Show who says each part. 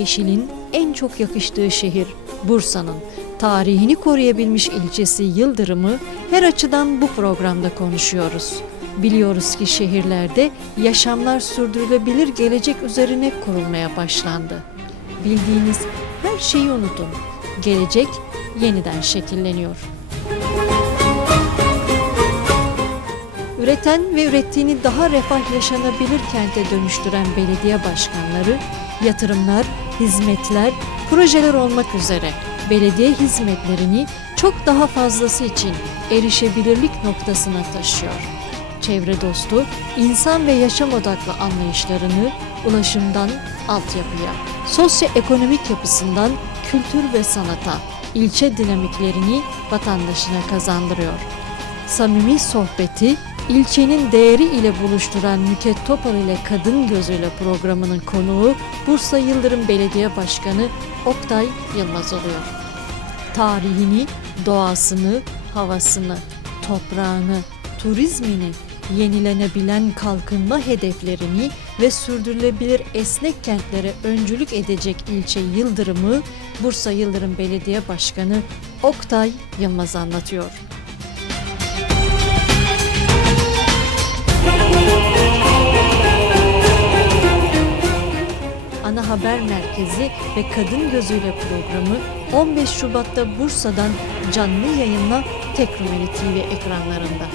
Speaker 1: yeşilin en çok yakıştığı şehir Bursa'nın tarihini koruyabilmiş ilçesi Yıldırım'ı her açıdan bu programda konuşuyoruz. Biliyoruz ki şehirlerde yaşamlar sürdürülebilir gelecek üzerine kurulmaya başlandı. Bildiğiniz her şeyi unutun. Gelecek yeniden şekilleniyor. Üreten ve ürettiğini daha refah yaşanabilir kente dönüştüren belediye başkanları, yatırımlar, hizmetler, projeler olmak üzere belediye hizmetlerini çok daha fazlası için erişebilirlik noktasına taşıyor. Çevre dostu, insan ve yaşam odaklı anlayışlarını ulaşımdan altyapıya, sosyoekonomik yapısından kültür ve sanata, ilçe dinamiklerini vatandaşına kazandırıyor samimi sohbeti ilçenin değeri ile buluşturan Nüket Topal ile Kadın Gözüyle programının konuğu Bursa Yıldırım Belediye Başkanı Oktay Yılmaz oluyor. Tarihini, doğasını, havasını, toprağını, turizmini, yenilenebilen kalkınma hedeflerini ve sürdürülebilir esnek kentlere öncülük edecek ilçe Yıldırım'ı Bursa Yıldırım Belediye Başkanı Oktay Yılmaz anlatıyor. Haber Merkezi ve Kadın Gözüyle programı 15 Şubat'ta Bursa'dan canlı yayınla Tek Rumeli TV ekranlarında.